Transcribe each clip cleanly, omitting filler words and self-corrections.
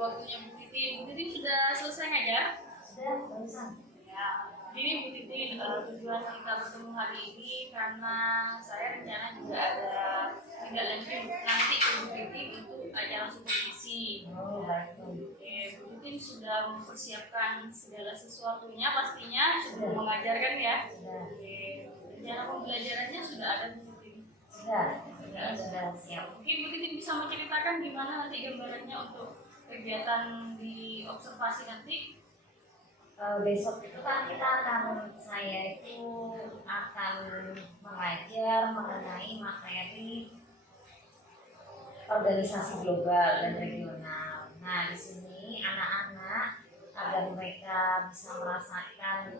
waktunya Bu Titin. Bu Titin sudah selesai ngajar? Sudah, barusan. Ya. Jadi Bu Titin, tujuan kita bertemu hari ini karena saya rencana juga ada tidak lanjut nanti ke Bu Titin untuk acara supervisi. Oh, baik. Oke, Bu Titin sudah mempersiapkan segala sesuatunya pastinya sebelum mengajarkan ya. Sudah. Oke, rencana pembelajarannya sudah ada Bu Titin. Sudah siap. Mungkin Bu Titin bisa menceritakan gimana nanti gambarannya untuk kegiatan di observasi nanti. Besok itu kan saya itu akan mengajar mengenai materi organisasi global dan regional. Nah, di sini anak-anak agar mereka bisa merasakan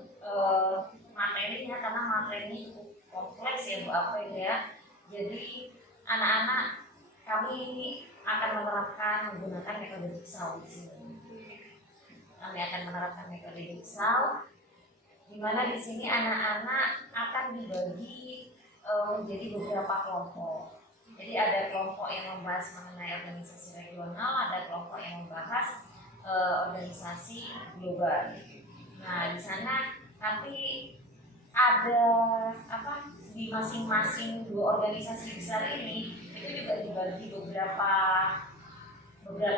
materinya, karena materinya cukup kompleks ya Bu April ya. Jadi anak-anak kami akan menggunakan metode jigsaw di sini. Kami akan menerapkan metode jigsaw, di mana di sini anak-anak akan dibagi menjadi beberapa kelompok. Jadi ada kelompok yang membahas mengenai organisasi regional, ada kelompok yang membahas organisasi global. Nah, di sana nanti ada di masing-masing dua organisasi besar ini itu juga dibagi beberapa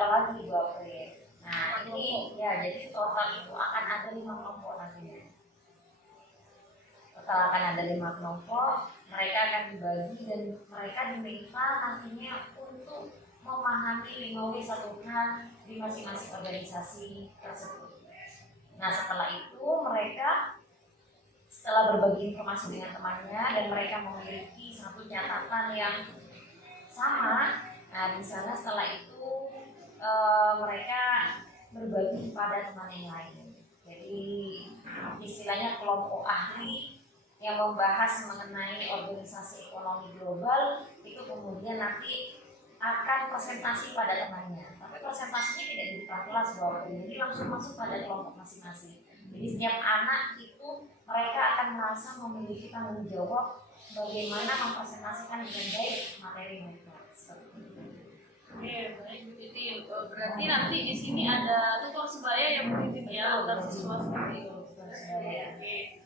lagi dua proyek. Nah, ini ya, jadi total itu akan ada 5 kelompok nantinya. Total akan ada 5 kelompok, mereka akan dibagi dan mereka diminta nantinya untuk memahami 5W1H di masing-masing organisasi tersebut. Nah, setelah itu mereka setelah berbagi informasi dengan temannya dan mereka memiliki satu catatan yang sama, nah di sana setelah itu mereka berbagi kepada teman yang lain. Jadi istilahnya kelompok ahli yang membahas mengenai organisasi ekonomi global itu kemudian nanti akan presentasi pada temannya. Tapi presentasinya tidak di depan kelas bahwa jadi langsung masuk pada kelompok masing-masing. Jadi setiap anak itu mereka akan merasa memiliki tanggung jawab bagaimana mempresentasikan dengan baik materi mereka. Oke, baik Bu Titin. Berarti nanti di sini ada tutor sebaya ya Bu Titin ya, antar siswa seperti itu. Oke.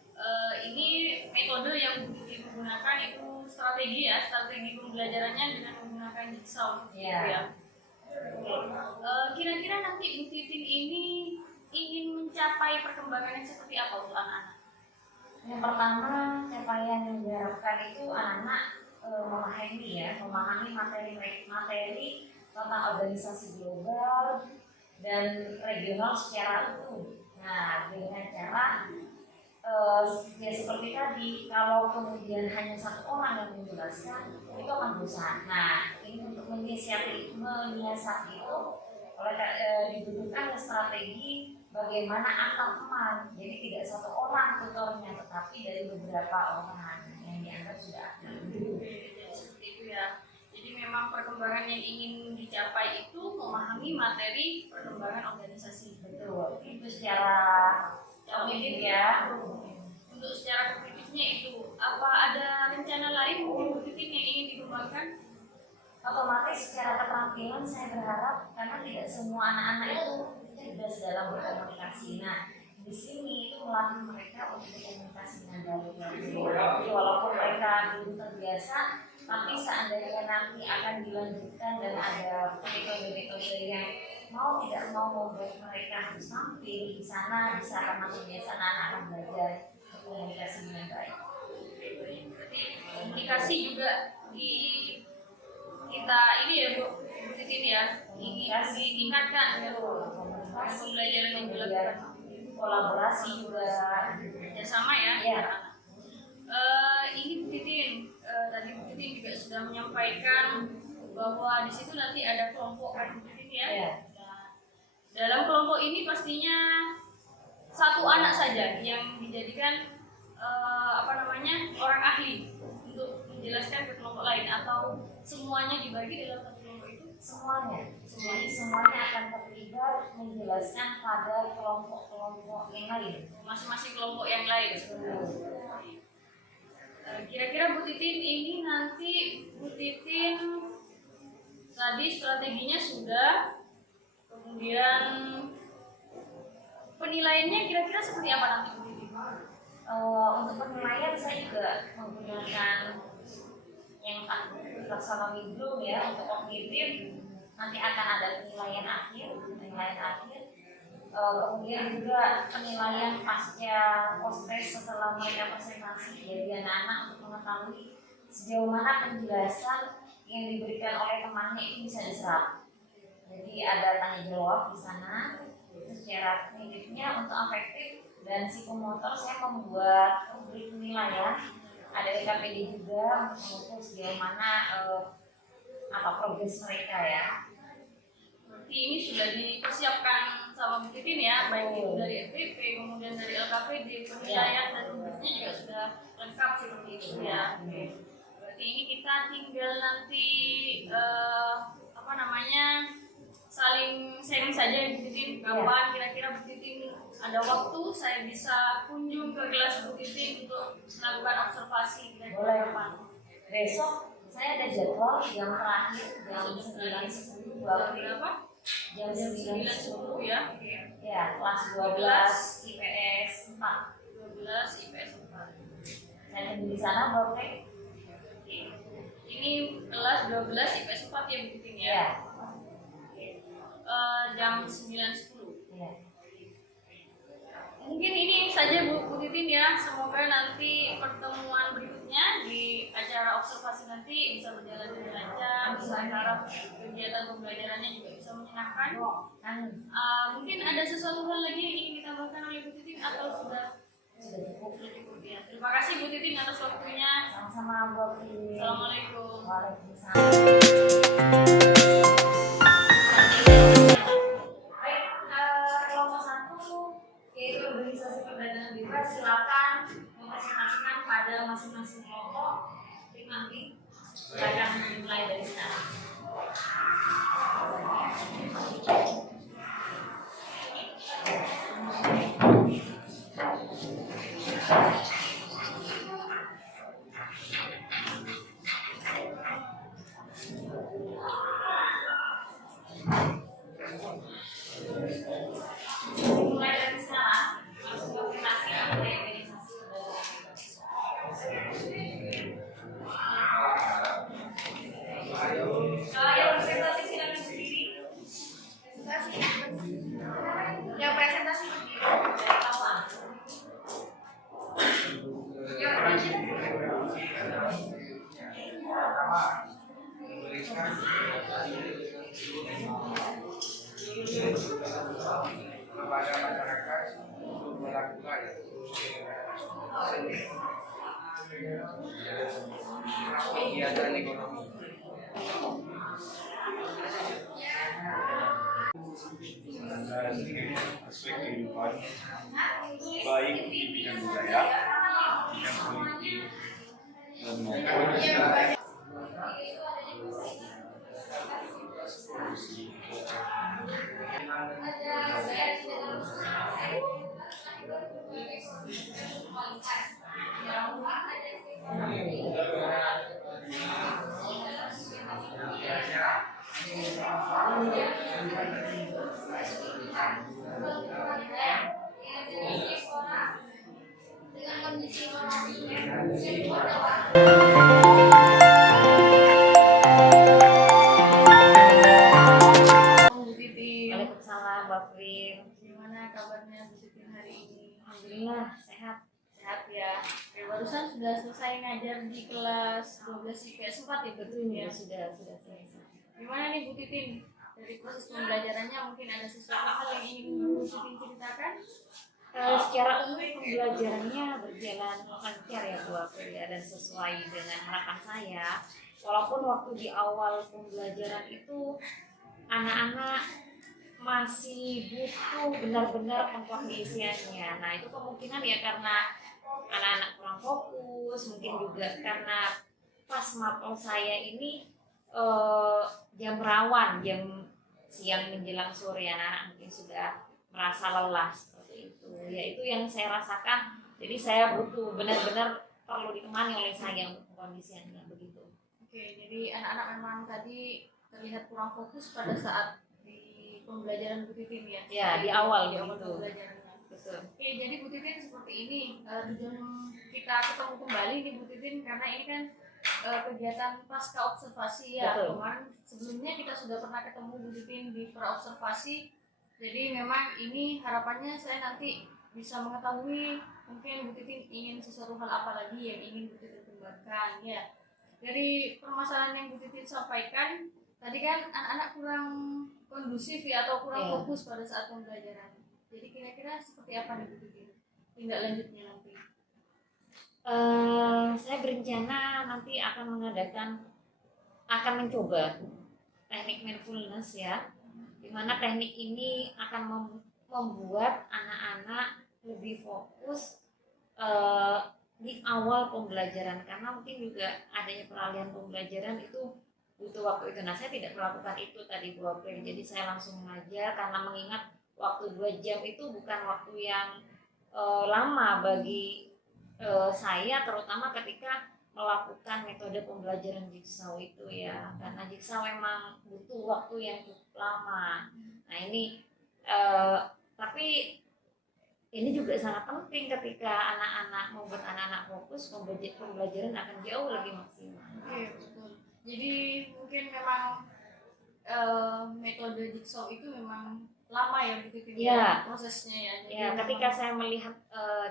Ini metode yang Bu Titin gunakan itu strategi pembelajarannya dengan menggunakan jigsaw. Ya. Kira-kira nanti Bu Titin ini ingin mencapai perkembangan yang seperti apa untuk anak-anak? Yang pertama, capaian yang diharapkan itu anak-anak memahami materi tentang organisasi global dan regional secara utuh. Nah, dengan cara ya seperti tadi, kalau kemudian hanya satu orang yang menjelaskan, itu akan bosan. Nah, ini untuk menyiasati itu dibutuhkan strategi bagaimana antar teman. Jadi tidak satu orang tutornya, tetapi dari beberapa orang yang dianggap sudah ada. Seperti itu ya. Jadi memang perkembangan yang ingin dicapai itu memahami materi perkembangan organisasi. Betul. Itu secara kognitif ya. Untuk secara kognitifnya itu apa ada rencana lain mungkin Bu Titin yang ingin dikembangkan? Otomatis secara keterampilan saya berharap karena tidak semua anak-anak itu cerdas dalam berkomunikasi. Nah, di sini itu melatih mereka untuk berkomunikasi dengan baik. Jadi walaupun mereka belum terbiasa, tapi seandainya nanti akan dilanjutkan dan ada metode-metode yang mau tidak mau membuat mereka harus tampil di sana, bisa karena kebiasaan anak akan belajar berkomunikasi dengan baik. Berarti komunikasi juga di kita ini ya Bu Titin ya, ingin ditingkatkan ya, pembelajaran yang dilakukan, kolaborasi juga, kerjasama ya. Ya. Ini Bu Titin, tadi Bu Titin juga sudah menyampaikan bahwa di situ nanti ada kelompok kan Bu Titin ya. Ya. Nah, dalam kelompok ini pastinya satu anak saja yang dijadikan orang ahli untuk menjelaskan ke kelompok lain, atau semuanya dibagi dalam satu kelompok itu? Semuanya akan terlibat menjelaskan pada kelompok-kelompok yang lain. Masing-masing kelompok yang lain. Kira-kira Bu Titin ini nanti Bu Titin tadi strateginya sudah, Kemudian penilaiannya kira-kira seperti apa nanti Bu Titin? Untuk penilaian saya juga menggunakan yang taksonomi Bloom ya untuk kognitif. Nanti akan ada penilaian akhir. Kemudian juga penilaian pasca post-test setelah mereka presentasi jadi anak-anak untuk mengetahui sejauh mana penjelasan yang diberikan oleh temannya itu bisa diserap. Jadi ada tanya jawab di sana. Secara kognitifnya untuk afektif dan psikomotor saya membuat rubrik penilaian. Ada KPD juga untuk mengukur sejauh mana progres mereka ya. Berarti ini sudah dipersiapkan sama Bu Titin ya, baik itu dari FPP, kemudian dari LKPD, penilaian dan rubriknya juga sudah lengkap seperti itu ya. Berarti ini kita tinggal nanti saling sharing saja ya Bu Titin. Kapan kira-kira Bu Titin ada waktu saya bisa kunjung ke kelas Bu Titin untuk melakukan observasi kira-kira kapan? Besok saya ada jadwal jam terakhir jam 9.10 berapa? Jam 9.10 ya. Ya, kelas 12 IPS 4. 12 IPS 4. Saya tunggu di sana Bapak. Ini kelas 12 IPS 4 ya Bu Titin ya. Ya. Jam 9.10. Ya. Mungkin ini saja Bu Titin ya. Semoga nanti pertemuan berikutnya di acara observasi nanti bisa berjalan dengan lancar. Bisa harap kegiatan pembelajarannya juga bisa menyenangkan. Mungkin ada sesuatu hal lagi yang ingin ditambahkan oleh Bu Titin atau sudah cukup ya. Terima kasih Bu Titin atas waktunya. Sama-sama Bu Titin. Assalamualaikum. Waalaikumsalam. Silakan mempresentasikan pada masing-masing kelompok. Nanti akan dimulai dari sekarang. kepada masyarakat untuk melakukan kegiatan ekonomi. Aspek kehidupan baik di bidang budaya, bidang politik, dan maupun Waalaikumsalam Mbak Prim. Gimana kabarnya Bu Titin hari ini? Alhamdulillah sehat. Sehat ya. Oke, barusan sudah selesai ngajar di kelas 12 IPS 4 ya betul ya? Sudah selesai. Gimana nih Bu Titin? Dari proses pembelajarannya mungkin ada sesuatu hal yang ingin Bu Titin ceritakan? Secara umum pembelajarannya berjalan lancar ya Bu April ya, dan sesuai dengan harapan saya. Walaupun waktu di awal pembelajaran itu anak-anak masih butuh benar-benar pengkondisiannya. Nah itu kemungkinan ya karena anak-anak kurang fokus, mungkin juga karena pas mapel saya ini jam rawan, jam siang menjelang sore, anak-anak mungkin sudah merasa lelah seperti itu. Ya itu yang saya rasakan. Jadi saya butuh benar-benar perlu ditemani oleh saya untuk pengkondisiannya begitu. Oke, jadi anak-anak memang tadi terlihat kurang fokus pada saat di pembelajaran Bu Titin ya. Ya, di awal di awal begitu. pembelajarannya. Betul. Oke, jadi Bu Titin seperti ini tujuan kita ketemu kembali nih Bu Titin karena ini kan kegiatan pasca observasi ya. Betul. Kemarin sebelumnya kita sudah pernah ketemu Bu Titin di pra observasi. Jadi memang ini harapannya saya nanti bisa mengetahui mungkin Bu Titin ingin sesuatu hal apa lagi yang ingin Bu Titin kembangkan ya. Dari permasalahan yang Bu Titin sampaikan tadi kan anak-anak kurang kondusif ya atau kurang fokus pada saat pembelajaran. Jadi kira-kira seperti apa nih Bu Titin tindak lanjutnya nanti? Saya berencana nanti akan mencoba teknik mindfulness ya, dimana teknik ini akan membuat anak-anak lebih fokus di awal pembelajaran, karena mungkin juga adanya peralihan pembelajaran itu butuh waktu itu. Nah, saya tidak melakukan itu tadi Bu April, jadi saya langsung mengajar karena mengingat waktu 2 jam itu bukan waktu yang lama bagi saya, terutama ketika melakukan metode pembelajaran jigsaw itu ya, karena jigsaw memang butuh waktu yang cukup lama. Nah ini tapi ini juga sangat penting ketika anak-anak membuat anak-anak fokus, pembelajaran akan jauh lebih maksimal. Iya betul. Jadi mungkin memang metode jigsaw itu memang lama ya begitu ya prosesnya ya. Jadi ya, ketika saya melihat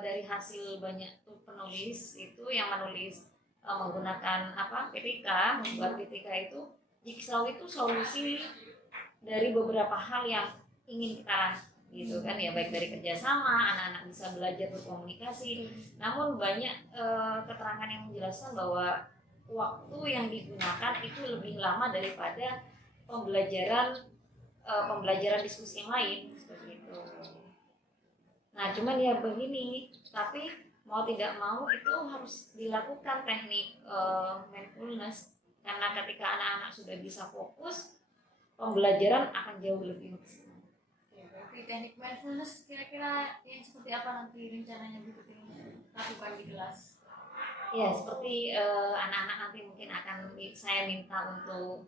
dari hasil banyak penulis itu yang menulis menggunakan PTK, membuat PTK itu, jigsaw itu solusi dari beberapa hal yang ingin kita gitu kan ya, baik dari kerjasama, anak-anak bisa belajar berkomunikasi. Namun banyak keterangan yang menjelaskan bahwa waktu yang digunakan itu lebih lama daripada pembelajaran diskusi yang lain seperti itu. Nah, cuman ya begini, tapi mau tidak mau itu harus dilakukan teknik mindfulness, karena ketika anak-anak sudah bisa fokus, pembelajaran akan jauh lebih maksimal. Ya, berarti teknik mindfulness kira-kira yang seperti apa nanti rencananya Bu Titin lakukan di kelas? Ya, seperti anak-anak nanti mungkin akan saya minta untuk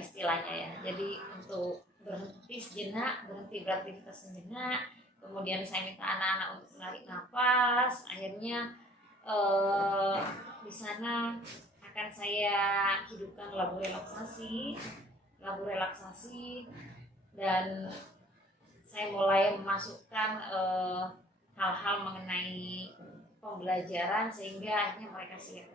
istilahnya ya. Jadi untuk berhenti sejenak, berhenti beraktivitas sejenak. Kemudian saya minta anak-anak untuk menarik nafas. Akhirnya di sana akan saya hidupkan lagu relaksasi, dan saya mulai memasukkan hal-hal mengenai pembelajaran sehingga akhirnya mereka siap.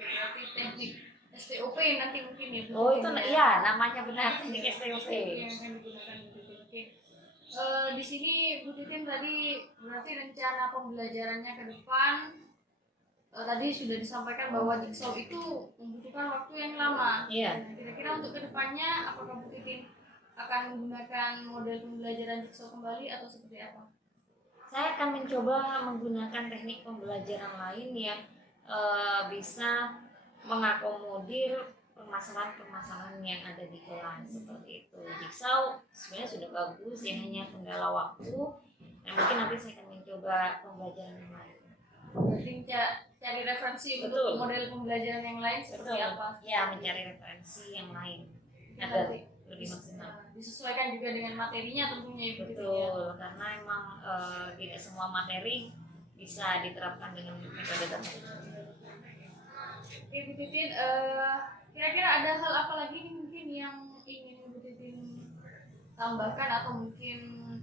Berarti teknik STOP nanti mungkin ya. Oh itu ya namanya benar, teknik STOP. Yang akan digunakan begitu. Oke. Di sini Bu Titin tadi berarti rencana pembelajarannya ke depan tadi sudah disampaikan bahwa jigsaw itu membutuhkan waktu yang lama. Iya. Nah, kira-kira untuk kedepannya apakah Bu Titin akan menggunakan model pembelajaran jigsaw kembali atau seperti apa? Saya akan mencoba menggunakan teknik pembelajaran lain yang bisa mengakomodir permasalahan-permasalahan yang ada di kelas seperti itu. Jigsaw sebenarnya sudah bagus, ya hanya kendala waktu. Nah, mungkin nanti saya akan mencoba pembelajaran yang lain. Berarti cari referensi untuk model pembelajaran yang lain seperti apa? Ya, mencari referensi yang lain agar lebih maksimal. Disesuaikan juga dengan materinya tentunya ya. Betul, karena emang tidak semua materi bisa diterapkan dengan metode tertentu. Oke Bu Titin, kira-kira ada hal apa lagi nih mungkin yang ingin Bu Titin tambahkan atau mungkin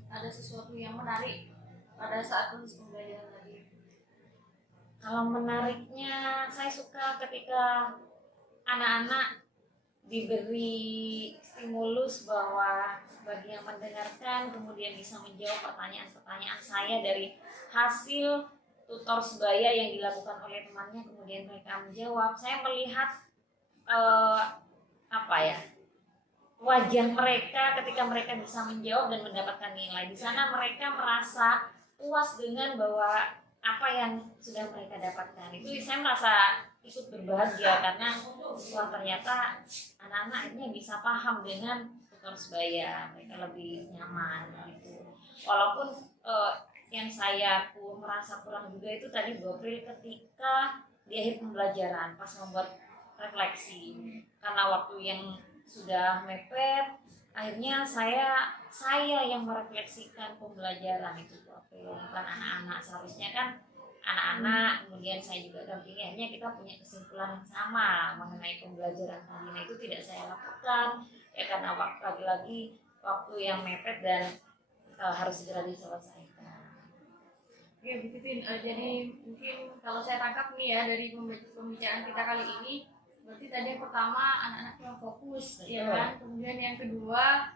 ada sesuatu yang menarik pada saat proses pembelajaran tadi? Kalau menariknya, saya suka ketika anak-anak diberi stimulus bahwa bagi yang mendengarkan kemudian bisa menjawab pertanyaan-pertanyaan saya dari hasil tutor sebaya yang dilakukan oleh temannya, kemudian mereka menjawab. Saya melihat wajah mereka ketika mereka bisa menjawab dan mendapatkan nilai. Di sana mereka merasa puas dengan bahwa apa yang sudah mereka dapatkan. Itu saya merasa ikut berbahagia karena wah ternyata anak-anak akhirnya bisa paham dengan tutor sebaya, mereka lebih nyaman gitu. Walaupun yang saya merasa kurang juga itu tadi Bu April ketika di akhir pembelajaran pas membuat refleksi, karena waktu yang sudah mepet, akhirnya saya yang merefleksikan pembelajaran itu bukan anak-anak. Seharusnya kan anak-anak, kemudian saya juga dampingi, akhirnya kita punya kesimpulan yang sama mengenai pembelajaran tadi. Nah itu tidak saya lakukan ya karena lagi-lagi waktu yang mepet dan harus segera diselesaikan. Oke, Bu Titin, jadi mungkin kalau saya tangkap nih ya dari pembicaraan kita kali ini, berarti tadi yang pertama anak-anak yang fokus, ya kan? Kemudian yang kedua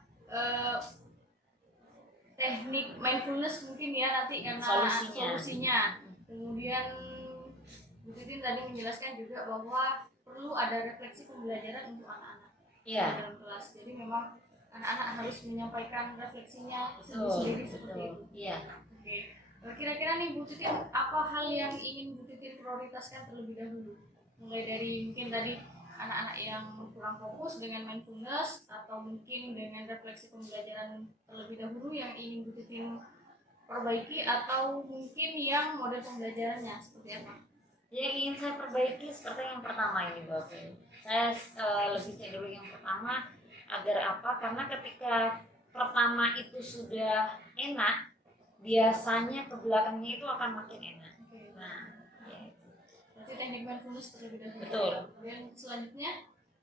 teknik mindfulness mungkin ya nanti karena solusinya. Kemudian Bu Titin tadi menjelaskan juga bahwa perlu ada refleksi pembelajaran untuk anak-anak dalam kelas. Jadi memang anak-anak harus menyampaikan refleksinya sendiri seperti itu. Iya. Oke. Kira-kira nih Bu Titin, apa hal yang ingin Bu Titin prioritaskan terlebih dahulu? Mulai dari mungkin tadi anak-anak yang kurang fokus dengan mindfulness atau mungkin dengan refleksi pembelajaran terlebih dahulu yang ingin Bu Titin perbaiki, atau mungkin yang model pembelajarannya seperti apa? Yang ingin saya perbaiki seperti yang pertama ini Bapak. Saya lebih cenderung yang pertama agar apa? Karena ketika pertama itu sudah enak, biasanya ke belakangnya itu akan makin enak. Nah, ya. Berarti teknik mindfulness terlebih dahulu. Betul. Kemudian selanjutnya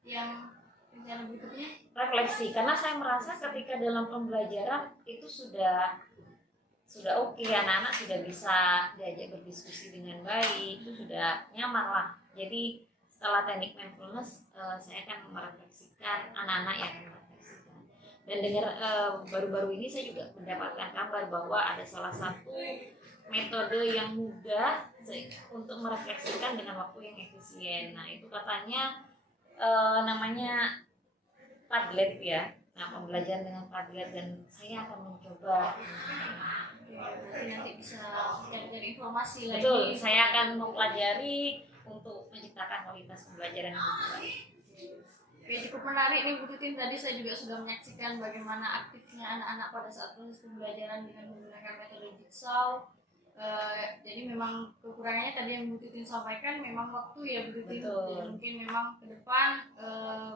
yang rencana berikutnya Refleksi, karena saya merasa ketika dalam pembelajaran itu sudah oke, anak-anak sudah bisa diajak berdiskusi dengan baik, itu sudah nyaman lah. Jadi setelah teknik mindfulness saya akan merefleksikan, anak-anak yang akan merefleksikan. Dan dengar baru-baru ini saya juga mendapatkan kabar bahwa ada salah satu metode yang mudah untuk merefleksikan dengan waktu yang efisien. Nah itu katanya namanya Padlet ya. Nah pembelajaran dengan Padlet, dan saya akan mencoba. nanti bisa cari informasi lagi. Betul, saya akan mempelajari untuk menciptakan kualitas pembelajaran yang lebih baik. Oke, cukup menarik nih Bu Titin. Tadi saya juga sudah menyaksikan bagaimana aktifnya anak-anak pada saat proses pembelajaran dengan menggunakan metode jigsaw. Jadi memang kekurangannya tadi yang Bu Titin sampaikan memang waktu ya Bu Titin. Jadi mungkin memang ke depan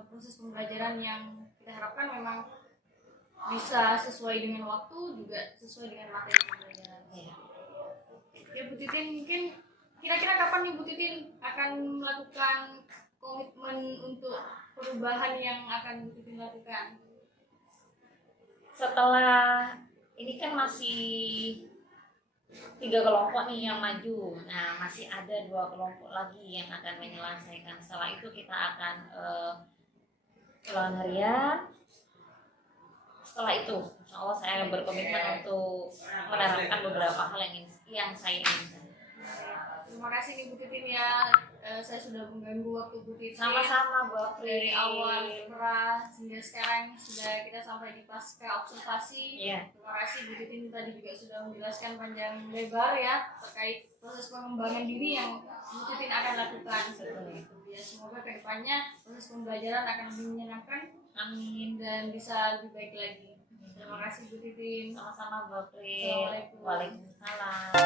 proses pembelajaran yang kita harapkan memang bisa sesuai dengan waktu, juga sesuai dengan materi pembelajaran. Ya Bu Titin, mungkin kira-kira kapan nih Bu Titin akan melakukan komitmen untuk perubahan yang akan Bu Titin lakukan? Setelah ini kan masih 3 kelompok nih yang maju. Nah masih ada 2 kelompok lagi yang akan menyelesaikan. Setelah itu kita akan ulangan harian. Setelah itu, insya Allah saya berkomitmen untuk menerapkan beberapa hal yang saya inginkan. Terima kasih nih Bu Titin ya. Saya sudah mengganggu waktu Bu Titin. Sama-sama Bu April. Dari awal pra hingga sekarang sudah kita sampai di pasca observasi. Iya. Terima kasih Bu Titin tadi juga sudah menjelaskan panjang lebar ya terkait proses pengembangan diri yang Bu Titin akan lakukan. Ya, semoga kedepannya proses pembelajaran akan lebih menyenangkan. Amin. Dan bisa lebih baik lagi. Terima kasih Bu Titin. Sama-sama Bu April. Assalamualaikum. Waalaikumsalam.